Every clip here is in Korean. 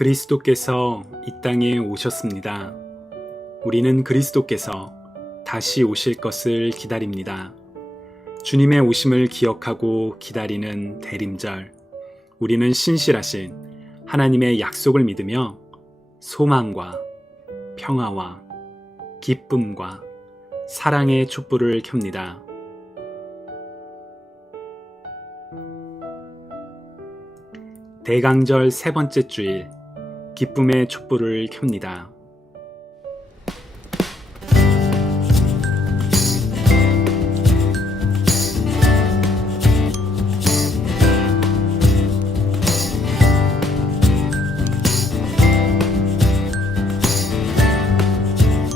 그리스도께서 이 땅에 오셨습니다. 우리는 그리스도께서 다시 오실 것을 기다립니다. 주님의 오심을 기억하고 기다리는 대림절, 우리는 신실하신 하나님의 약속을 믿으며 소망과 평화와 기쁨과 사랑의 촛불을 켭니다. 대강절 세 번째 주일, 기쁨의 촛불을 켭니다.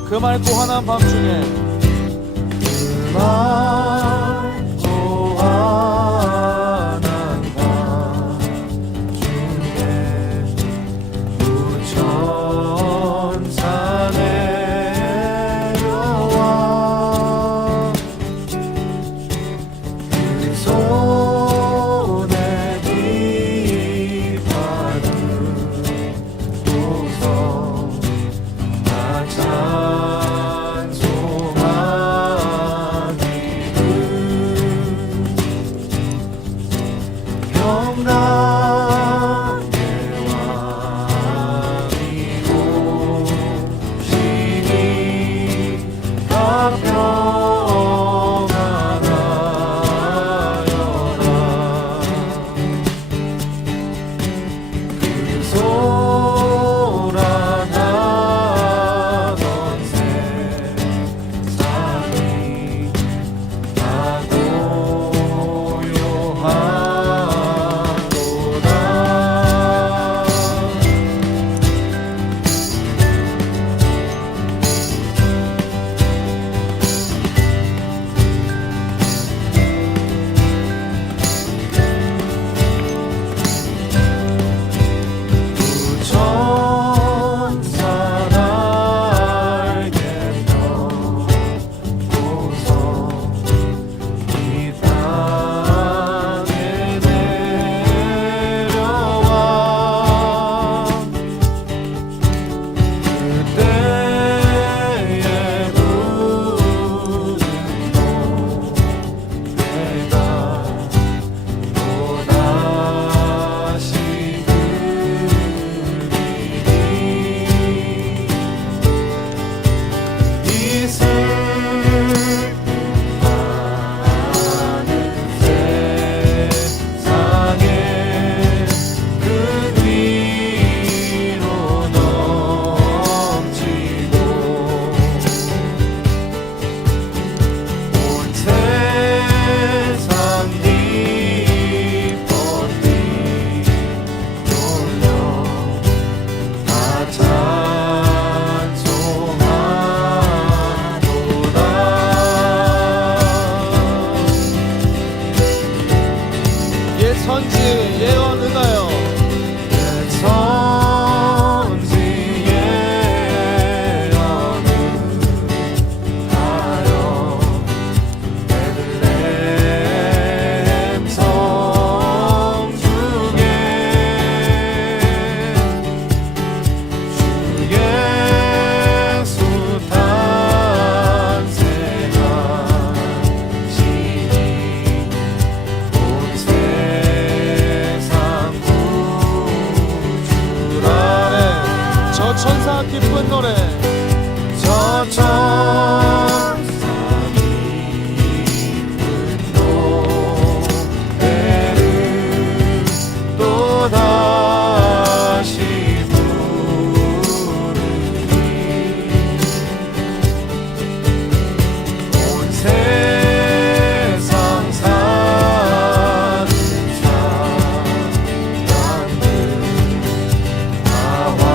그 맑고 환한 밤중에 맑고 환한 밤중에 무천사 내려와 그 손에 깃발을 선지 예언 은하여 선지 예언 은하여 베들레헴 성중에 주 예수 탄생하시니 온 천사 기쁜 노래 저 천사 기쁜 노래를 또다시 부르니 온 세상 사는 사람들 나와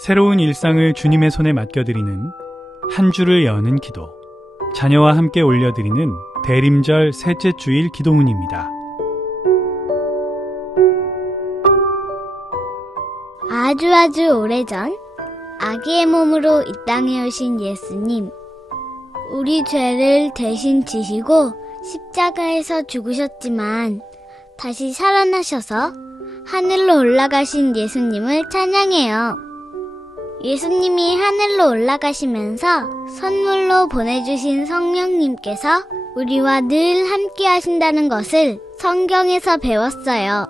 새로운 일상을 주님의 손에 맡겨드리는 한 주를 여는 기도, 자녀와 함께 올려드리는 대림절 셋째 주일 기도문입니다. 아주 오래전 아기의 몸으로 이 땅에 오신 예수님, 우리 죄를 대신 지시고 십자가에서 죽으셨지만 다시 살아나셔서 하늘로 올라가신 예수님을 찬양해요. 예수님이 하늘로 올라가시면서 선물로 보내주신 성령님께서 우리와 늘 함께 하신다는 것을 성경에서 배웠어요.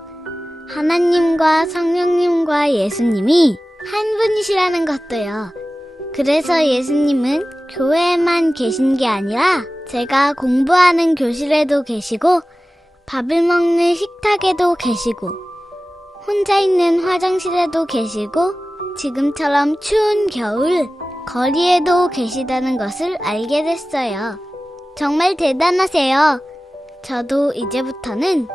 하나님과 성령님과 예수님이 한 분이시라는 것도요. 그래서 예수님은 교회에만 계신 게 아니라 제가 공부하는 교실에도 계시고 밥을 먹는 식탁에도 계시고 혼자 있는 화장실에도 계시고 지금처럼 추운 겨울 거리에도 계시다는 것을 알게 됐어요. 정말 대단하세요. 저도 이제부터는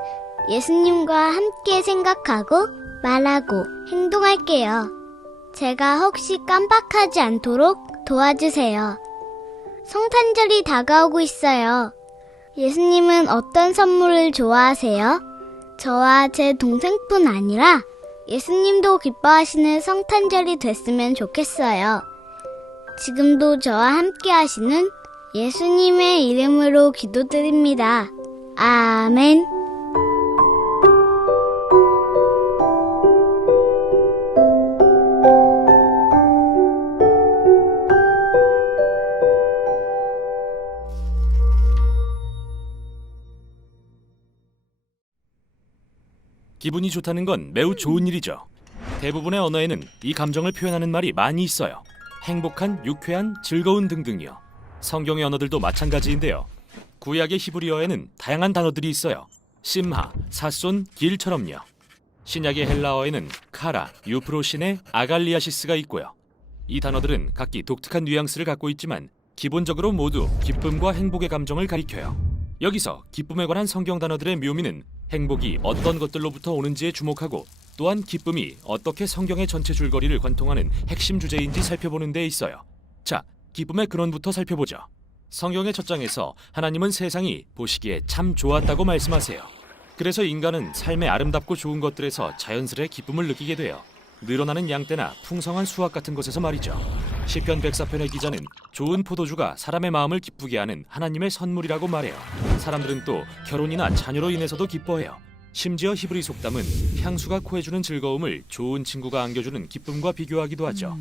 예수님과 함께 생각하고 말하고 행동할게요. 제가 혹시 깜빡하지 않도록 도와주세요. 성탄절이 다가오고 있어요. 예수님은 어떤 선물을 좋아하세요? 저와 제 동생뿐 아니라 예수님도 기뻐하시는 성탄절이 됐으면 좋겠어요. 지금도 저와 함께 하시는 예수님의 이름으로 기도드립니다. 아멘. 기분이 좋다는 건 매우 좋은 일이죠. 대부분의 언어에는 이 감정을 표현하는 말이 많이 있어요. 행복한, 유쾌한, 즐거운 등등이요. 성경의 언어들도 마찬가지인데요. 구약의 히브리어에는 다양한 단어들이 있어요. 심하, 사손, 길처럼요. 신약의 헬라어에는 카라, 유프로신의 아갈리아시스가 있고요. 이 단어들은 각기 독특한 뉘앙스를 갖고 있지만 기본적으로 모두 기쁨과 행복의 감정을 가리켜요. 여기서 기쁨에 관한 성경 단어들의 묘미는 행복이 어떤 것들로부터 오는지에 주목하고 또한 기쁨이 어떻게 성경의 전체 줄거리를 관통하는 핵심 주제인지 살펴보는 데 있어요. 자, 기쁨의 근원부터 살펴보죠. 성경의 첫 장에서 하나님은 세상이 보시기에 참 좋았다고 말씀하세요. 그래서 인간은 삶의 아름답고 좋은 것들에서 자연스레 기쁨을 느끼게 돼요. 늘어나는 양떼나 풍성한 수확 같은 것에서 말이죠. 시편 104편의 기자는 좋은 포도주가 사람의 마음을 기쁘게 하는 하나님의 선물이라고 말해요. 사람들은 또 결혼이나 자녀로 인해서도 기뻐해요. 심지어 히브리 속담은 향수가 코에 주는 즐거움을 좋은 친구가 안겨주는 기쁨과 비교하기도 하죠.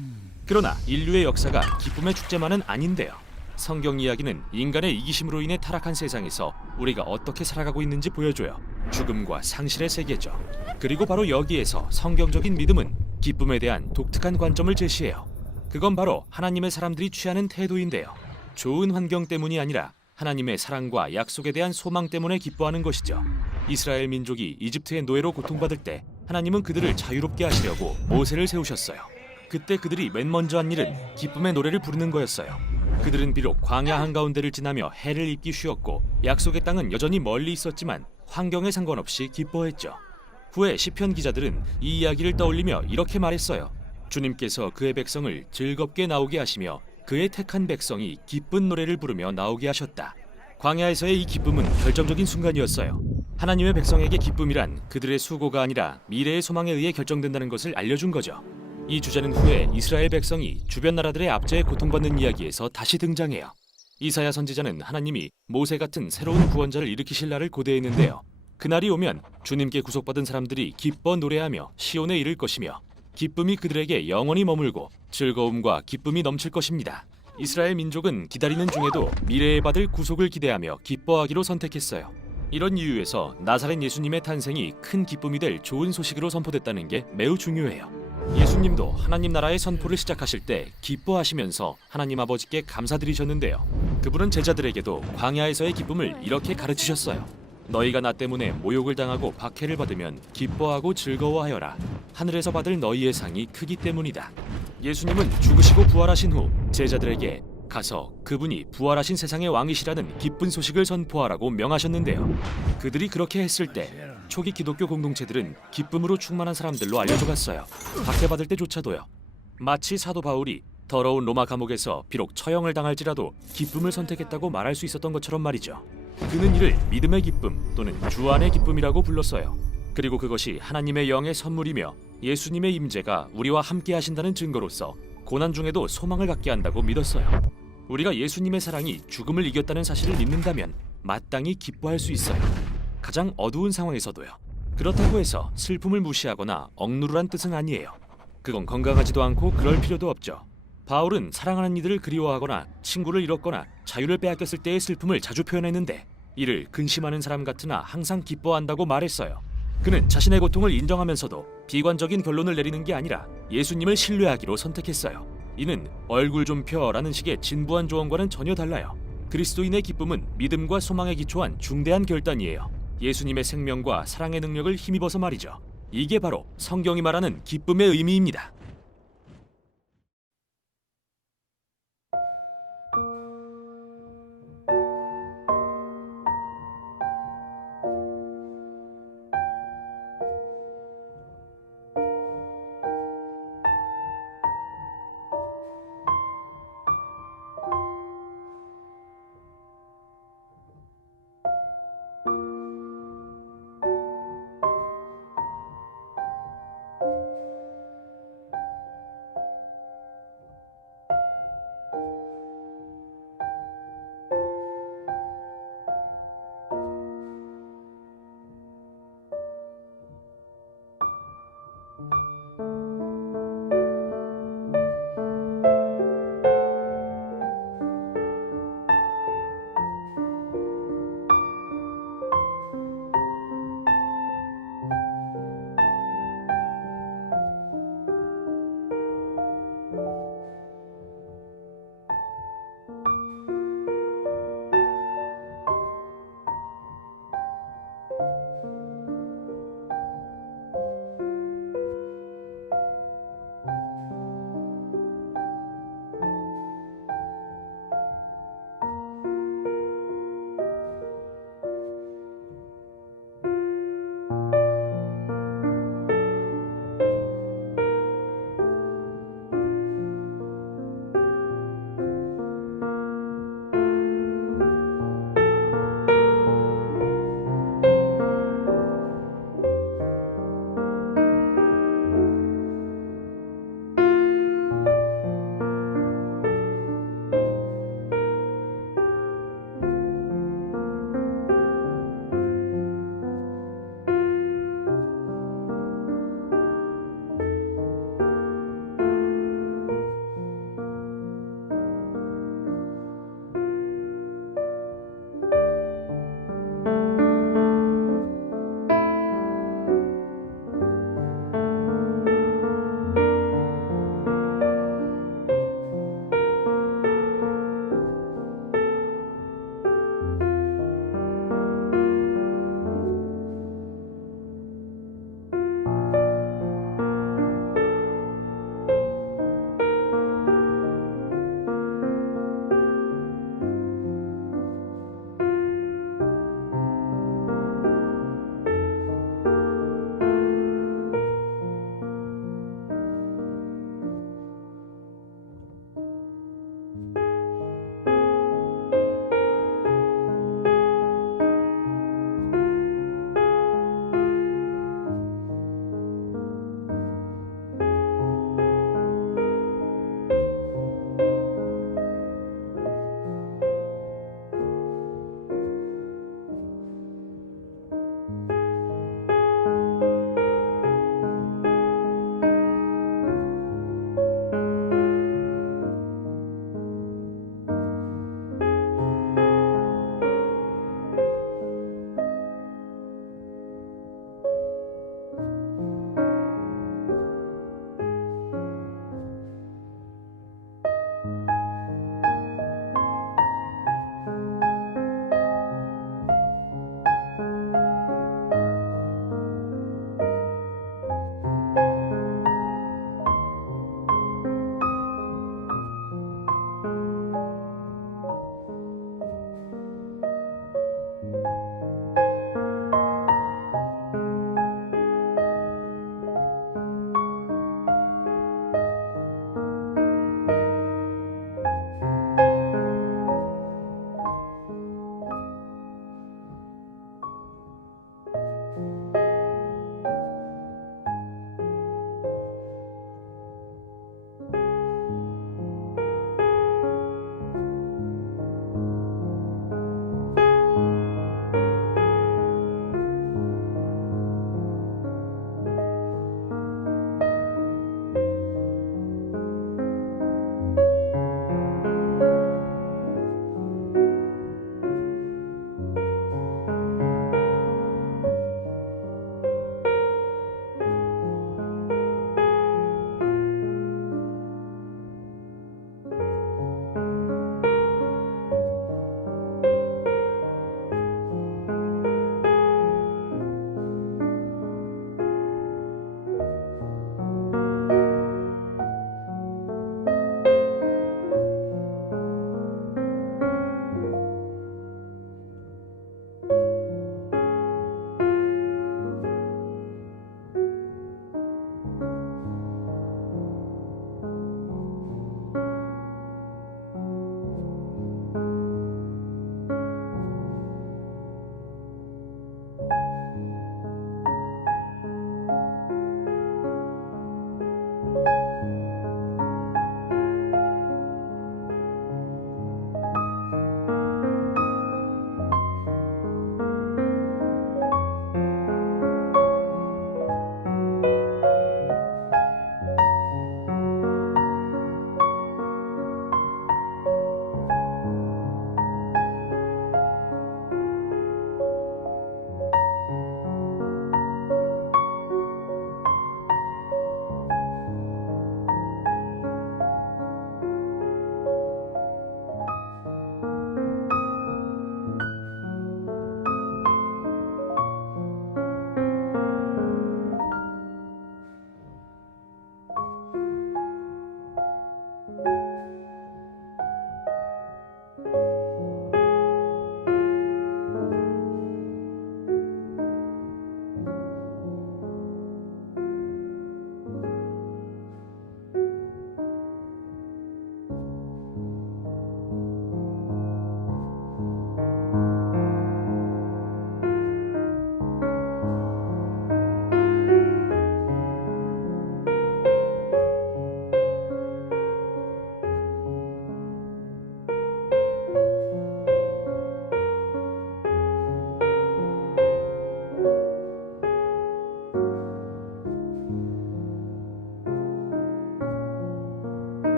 그러나 인류의 역사가 기쁨의 축제만은 아닌데요. 성경 이야기는 인간의 이기심으로 인해 타락한 세상에서 우리가 어떻게 살아가고 있는지 보여줘요. 죽음과 상실의 세계죠. 그리고 바로 여기에서 성경적인 믿음은 기쁨에 대한 독특한 관점을 제시해요. 그건 바로 하나님의 사람들이 취하는 태도인데요. 좋은 환경 때문이 아니라 하나님의 사랑과 약속에 대한 소망 때문에 기뻐하는 것이죠. 이스라엘 민족이 이집트의 노예로 고통받을 때 하나님은 그들을 자유롭게 하시려고 모세를 세우셨어요. 그때 그들이 맨 먼저 한 일은 기쁨의 노래를 부르는 거였어요. 그들은 비록 광야 한가운데를 지나며 해를 입기 쉬웠고 약속의 땅은 여전히 멀리 있었지만 환경에 상관없이 기뻐했죠. 후에 시편 기자들은 이 이야기를 떠올리며 이렇게 말했어요. 주님께서 그의 백성을 즐겁게 나오게 하시며 그의 택한 백성이 기쁜 노래를 부르며 나오게 하셨다. 광야에서의 이 기쁨은 결정적인 순간이었어요. 하나님의 백성에게 기쁨이란 그들의 수고가 아니라 미래의 소망에 의해 결정된다는 것을 알려준 거죠. 이 주제는 후에 이스라엘 백성이 주변 나라들의 압제에 고통받는 이야기에서 다시 등장해요. 이사야 선지자는 하나님이 모세 같은 새로운 구원자를 일으키실 날을 고대했는데요. 그날이 오면 주님께 구속받은 사람들이 기뻐 노래하며 시온에 이를 것이며 기쁨이 그들에게 영원히 머물고 즐거움과 기쁨이 넘칠 것입니다. 이스라엘 민족은 기다리는 중에도 미래에 받을 구속을 기대하며 기뻐하기로 선택했어요. 이런 이유에서 나사렛 예수님의 탄생이 큰 기쁨이 될 좋은 소식으로 선포됐다는 게 매우 중요해요. 예수님도 하나님 나라의 선포를 시작하실 때 기뻐하시면서 하나님 아버지께 감사드리셨는데요. 그분은 제자들에게도 광야에서의 기쁨을 이렇게 가르치셨어요. 너희가 나 때문에 모욕을 당하고 박해를 받으면 기뻐하고 즐거워하여라. 하늘에서 받을 너희의 상이 크기 때문이다. 예수님은 죽으시고 부활하신 후 제자들에게 가서 그분이 부활하신 세상의 왕이시라는 기쁜 소식을 선포하라고 명하셨는데요. 그들이 그렇게 했을 때 초기 기독교 공동체들은 기쁨으로 충만한 사람들로 알려져 갔어요. 박해받을 때조차도요. 마치 사도 바울이 더러운 로마 감옥에서 비록 처형을 당할지라도 기쁨을 선택했다고 말할 수 있었던 것처럼 말이죠. 그는 이를 믿음의 기쁨 또는 주 안의 기쁨이라고 불렀어요. 그리고 그것이 하나님의 영의 선물이며 예수님의 임재가 우리와 함께 하신다는 증거로서 고난 중에도 소망을 갖게 한다고 믿었어요. 우리가 예수님의 사랑이 죽음을 이겼다는 사실을 믿는다면 마땅히 기뻐할 수 있어요. 가장 어두운 상황에서도요. 그렇다고 해서 슬픔을 무시하거나 억누르란 뜻은 아니에요. 그건 건강하지도 않고 그럴 필요도 없죠. 바울은 사랑하는 이들을 그리워하거나 친구를 잃었거나 자유를 빼앗겼을 때의 슬픔을 자주 표현했는데 이를 근심하는 사람 같으나 항상 기뻐한다고 말했어요. 그는 자신의 고통을 인정하면서도 비관적인 결론을 내리는 게 아니라 예수님을 신뢰하기로 선택했어요. 이는 얼굴 좀 펴라는 식의 진부한 조언과는 전혀 달라요. 그리스도인의 기쁨은 믿음과 소망에 기초한 중대한 결단이에요. 예수님의 생명과 사랑의 능력을 힘입어서 말이죠. 이게 바로 성경이 말하는 기쁨의 의미입니다.